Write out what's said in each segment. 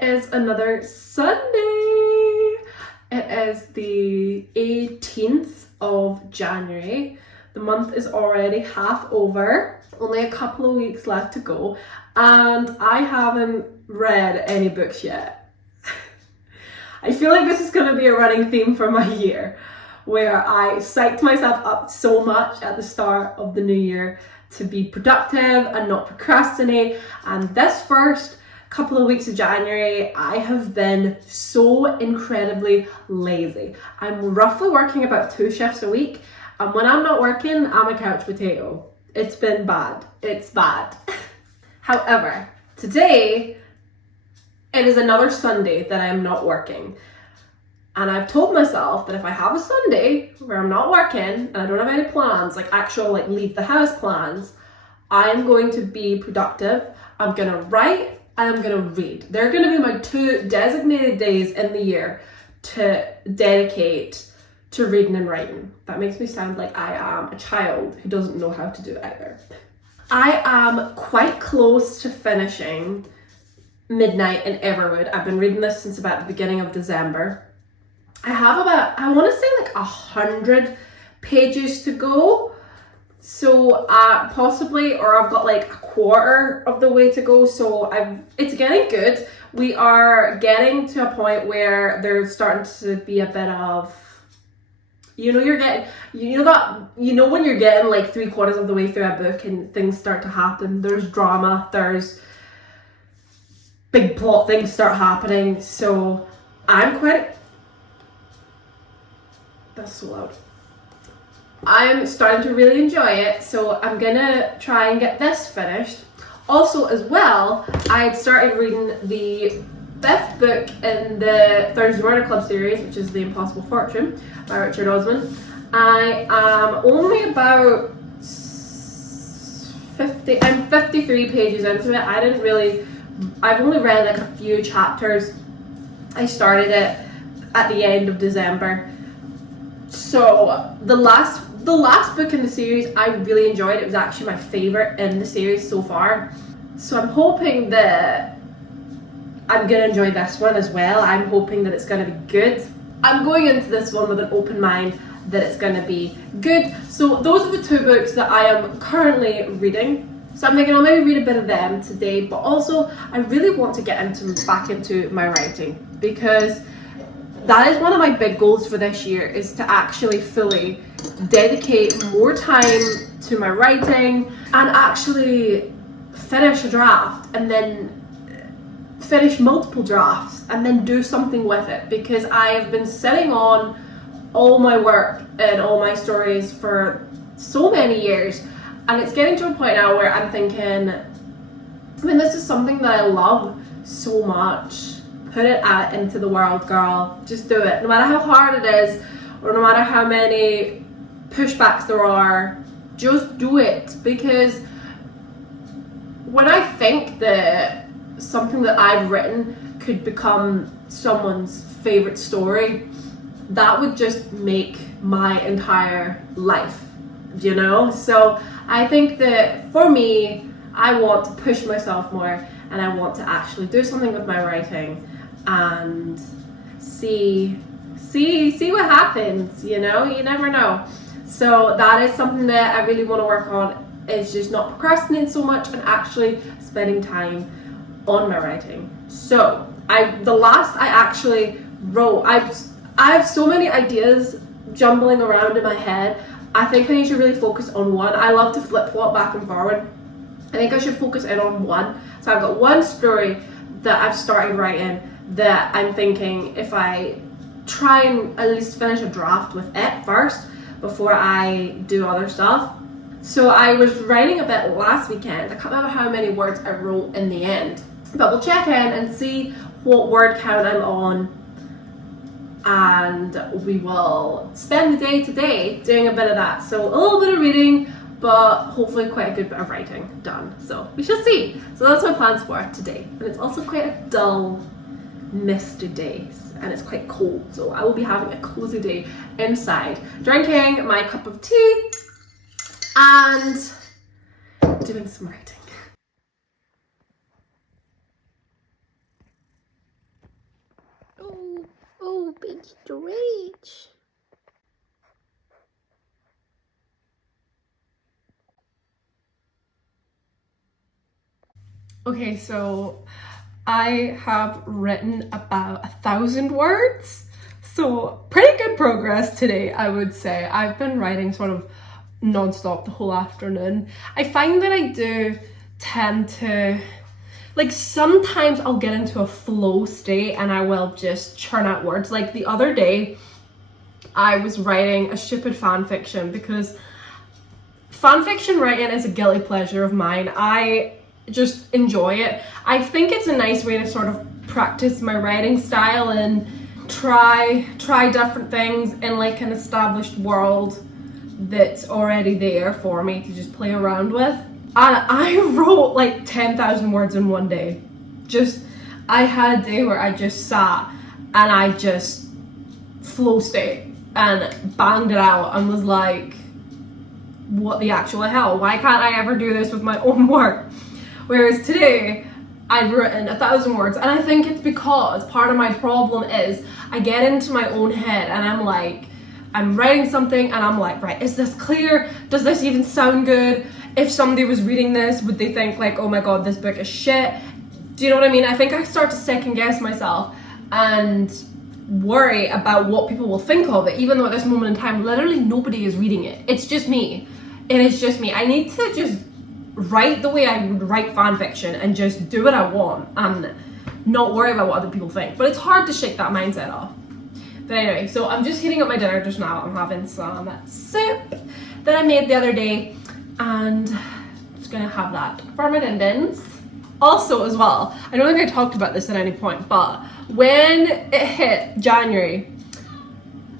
It is another Sunday. It is the 18th of January. The month is already half over. Only a couple of weeks left to go. And I haven't read any books yet. I feel like this is going to be a running theme for my year, where I psyched myself up so much at the start of the new year to be productive and not procrastinate. And this first couple of weeks of January, I have been so incredibly lazy. I'm roughly working about 2 shifts a week, and when I'm not working, I'm a couch potato. It's been bad. It's bad. However, today, it is another Sunday that I'm not working. And I've told myself that if I have a Sunday where I'm not working and I don't have any plans, like actual leave the house plans, I'm going to be productive. I'm going to write and I'm going to read. They're going to be my 2 designated days in the year to dedicate to reading and writing. That makes me sound like I am a child who doesn't know how to do either. I am quite close to finishing Midnight in Everwood. I've been reading this since about the beginning of December. I have about, I want to say 100 pages to go. So possibly, or I've got a quarter of the way to go. So it's getting good. We are getting to a point where there's starting to be a bit of, when you're getting 3/4 of the way through a book and things start to happen. There's drama, there's big plot things start happening. So I'm quite, that's so loud. I'm starting to really enjoy it, so I'm gonna try and get this finished. Also, as well, I'd started reading the 5th book in the Thursday Murder Club series, which is The Impossible Fortune by Richard Osman. I am only about 53 pages into it. I've only read a few chapters. I started it at the end of December. So the last book in the series I really enjoyed. It was actually my favourite in the series so far. So I'm hoping that I'm going to enjoy this one as well. I'm hoping that it's going to be good. I'm going into this one with an open mind that it's going to be good. So those are the 2 books that I am currently reading. So I'm thinking I'll maybe read a bit of them today, but also I really want to get back into my writing, because that is one of my big goals for this year, is to actually fully dedicate more time to my writing and actually finish a draft and then finish multiple drafts and then do something with it, because I have been sitting on all my work and all my stories for so many years, and it's getting to a point now where I'm thinking, this is something that I love so much. Put it out into the world, girl. Just do it. No matter how hard it is, or no matter how many pushbacks there are, just do it. Because when I think that something that I've written could become someone's favourite story, that would just make my entire life, So I think that for me, I want to push myself more, and I want to actually do something with my writing and see what happens, you never know. So that is something that I really want to work on, is just not procrastinating so much and actually spending time on my writing. So I actually wrote, I have so many ideas jumbling around in my head. I think I need to really focus on one. I love to flip-flop back and forward. I think I should focus in on one. So I've got one story that I've started writing that I'm thinking if I try and at least finish a draft with it first before I do other stuff. So I was writing a bit last weekend. I can't remember how many words I wrote in the end, but we'll check in and see what word count I'm on, and we will spend the day today doing a bit of that. So a little bit of reading, but hopefully quite a good bit of writing done. So we shall see. So that's my plans for today. And it's also quite a dull, misty day, and it's quite cold. So I will be having a cozy day inside, drinking my cup of tea and doing some writing. big stretch. Okay, so I have written about 1,000 words. So pretty good progress today, I would say. I've been writing sort of non-stop the whole afternoon. I find that I do tend to, like, sometimes I'll get into a flow state and I will just churn out words. Like the other day, I was writing a stupid fan fiction because fan fiction writing is a guilty pleasure of mine. I just enjoy it. I think it's a nice way to sort of practice my writing style and try different things in like an established world that's already there for me to just play around with. And I wrote like 10,000 words in one day. I had a day where I just sat and I just flow state and banged it out and was like, what the actual hell? Why can't I ever do this with my own work? Whereas today, I've written 1,000 words, and I think it's because part of my problem is I get into my own head and I'm like, I'm writing something and I'm like, right, is this clear? Does this even sound good? If somebody was reading this, would they think like, oh my god, this book is shit? Do you know what I mean? I think I start to second guess myself and worry about what people will think of it, even though at this moment in time, literally nobody is reading it. It's just me. It is just me. I need to just write the way I would write fan fiction and just do what I want and not worry about what other people think. But it's hard to shake that mindset off. But anyway, so I'm just heating up my dinner just now. I'm having some soup that I made the other day and just gonna have that for my din-dins. Also as well, I don't think I talked about this at any point, but when it hit January,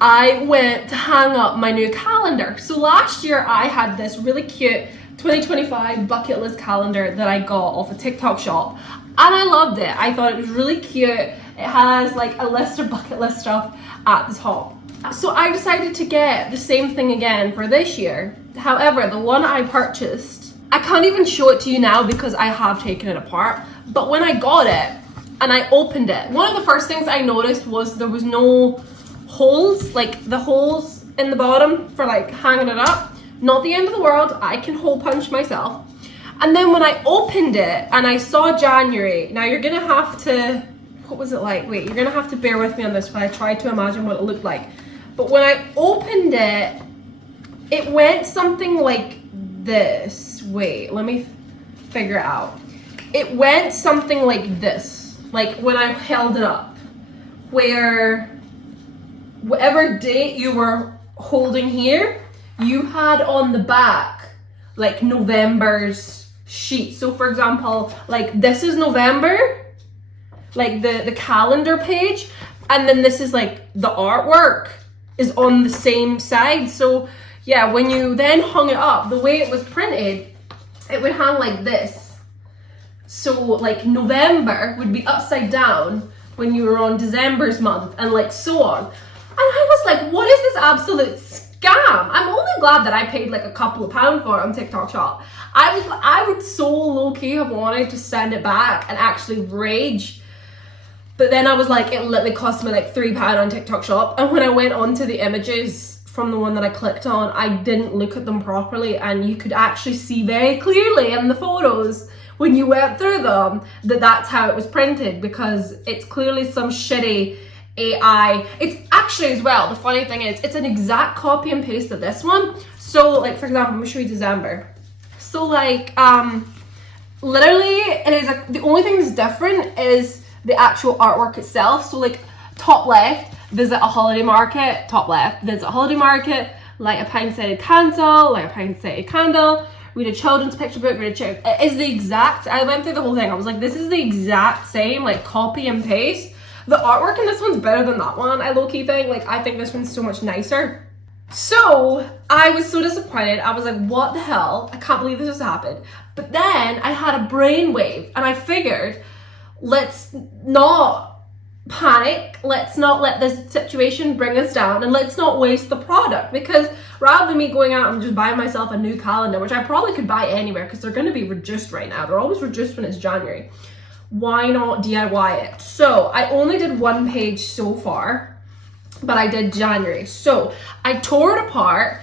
I went to hang up my new calendar. So last year I had this really cute 2025 bucket list calendar that I got off a TikTok shop and I loved it. I thought it was really cute. It has like a list of bucket list stuff at the top. So I decided to get the same thing again for this year. However, the one I purchased, I can't even show it to you now because I have taken it apart. But when I got it and I opened it, one of the first things I noticed was there was no holes, like the holes in the bottom for like hanging it up. Not the end of the world, I can hole punch myself. And then when I opened it and I saw January, now you're gonna have to, what was it like? Wait, you're gonna have to bear with me on this while I try to imagine what it looked like. But when I opened it, it went something like this. Wait, let me figure it out. It went something like this, like when I held it up, where whatever date you were holding here, you had on the back like November's sheet. So for example, like this is November, like the calendar page, and then this is like the artwork is on the same side. So yeah, when you then hung it up, the way it was printed, it would hang like this. So like November would be upside down when you were on December's month, and like so on. And I was like, what is this absolute scam? I'm only glad that I paid like a couple of pounds for it on TikTok shop. I would so low-key have wanted to send it back and actually rage. But then I was like, it literally cost me like £3 on TikTok shop. And when I went onto the images from the one that I clicked on, I didn't look at them properly, and you could actually see very clearly in the photos when you went through them that that's how it was printed, because it's clearly some shitty AI. It's actually, as well, the funny thing is, it's an exact copy and paste of this one. So like, for example, let me show you December. So like, literally it is the only thing that's different is the actual artwork itself. So like, top left, visit a holiday market. Top left, visit a holiday market. Light a pine-scented candle, light a pine-scented candle. Read a children's picture book, read a children's. It is the exact, I went through the whole thing. I was like, this is the exact same, like copy and paste. The artwork in this one's better than that one, I low-key think. Like, I think this one's so much nicer. So I was so disappointed. I was like, what the hell? I can't believe this has happened. But then I had a brainwave and I figured, let's not panic. Let's not let this situation bring us down, and let's not waste the product, because rather than me going out and just buying myself a new calendar, which I probably could buy anywhere because they're going to be reduced right now. They're always reduced when it's January. Why not DIY it? So I only did one page so far. but I did January. So I tore it apart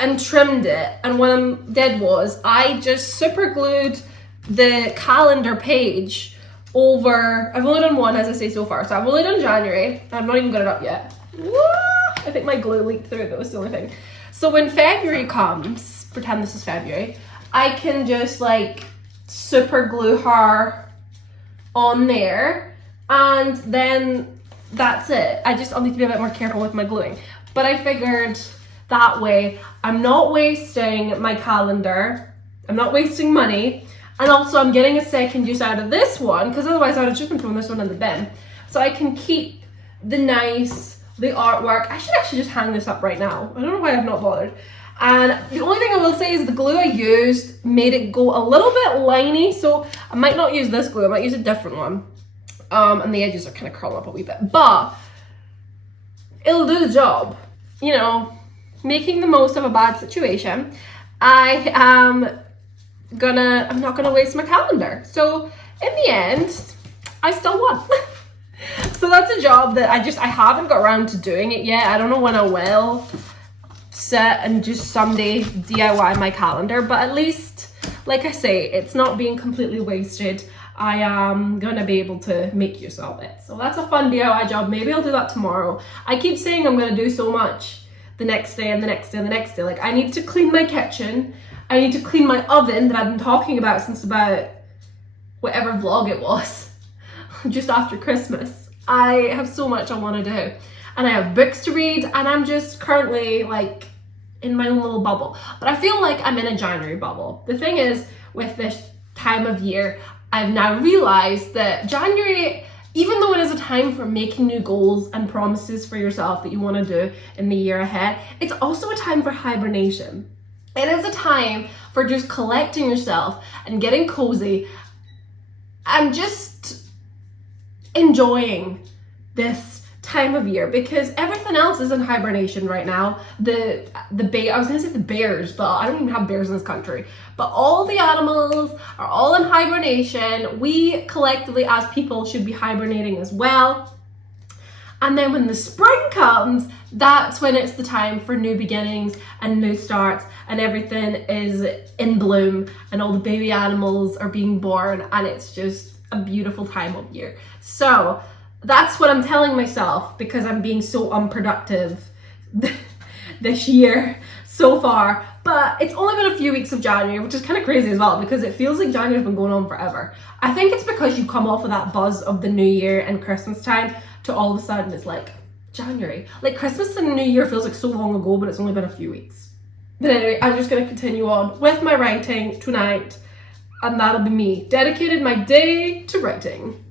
and trimmed it, and what I did was I just super glued the calendar page over. I've only done one, as I say, so far, so I've only done January. I've not even got it up yet. I think my glue leaked through, that was the only thing. So when February comes, pretend this is February, I can just like super glue her on there, and then that's it. I'll need to be a bit more careful with my gluing, but I figured that way I'm not wasting my calendar, I'm not wasting money, and also I'm getting a second use out of this one, because otherwise I would have just been throwing this one in the bin. So I can keep the artwork. I should actually just hang this up right now. I don't know why I've not bothered. And the only thing I will say is the glue I used made it go a little bit liney, so I might not use this glue, I might use a different one. And the edges are kind of curling up a wee bit, but it'll do the job. You know, making the most of a bad situation. I'm not gonna waste my calendar. So in the end, I still won. So that's a job that I haven't got around to doing it yet. I don't know when I will sit and just someday DIY my calendar, but at least, like I say, it's not being completely wasted. I am gonna be able to make use of it. So that's a fun DIY job. Maybe I'll do that tomorrow. I keep saying I'm gonna do so much the next day and the next day and the next day. Like, I need to clean my kitchen. I need to clean my oven that I've been talking about since about whatever vlog it was, just after Christmas. I have so much I want to do, and I have books to read, and I'm just currently like in my own little bubble. But I feel like I'm in a January bubble. The thing is, with this time of year, I've now realized that January, even though it is a time for making new goals and promises for yourself that you want to do in the year ahead, it's also a time for hibernation. It is a time for just collecting yourself and getting cozy and just enjoying this time of year, because everything else is in hibernation right now. I was gonna say the bears, but I don't even have bears in this country. But all the animals are all in hibernation. We collectively as people should be hibernating as well. And then when the spring comes, that's when it's the time for new beginnings and new starts, and everything is in bloom and all the baby animals are being born, and it's just a beautiful time of year. So that's what I'm telling myself, because I'm being so unproductive this year so far. But it's only been a few weeks of January, which is kind of crazy as well, because it feels like January's been going on forever. I think it's because you come off of that buzz of the New Year and Christmas time to all of a sudden it's like January. Like Christmas and New Year feels like so long ago, but it's only been a few weeks. But anyway, I'm just going to continue on with my writing tonight, and that'll be me. Dedicated my day to writing.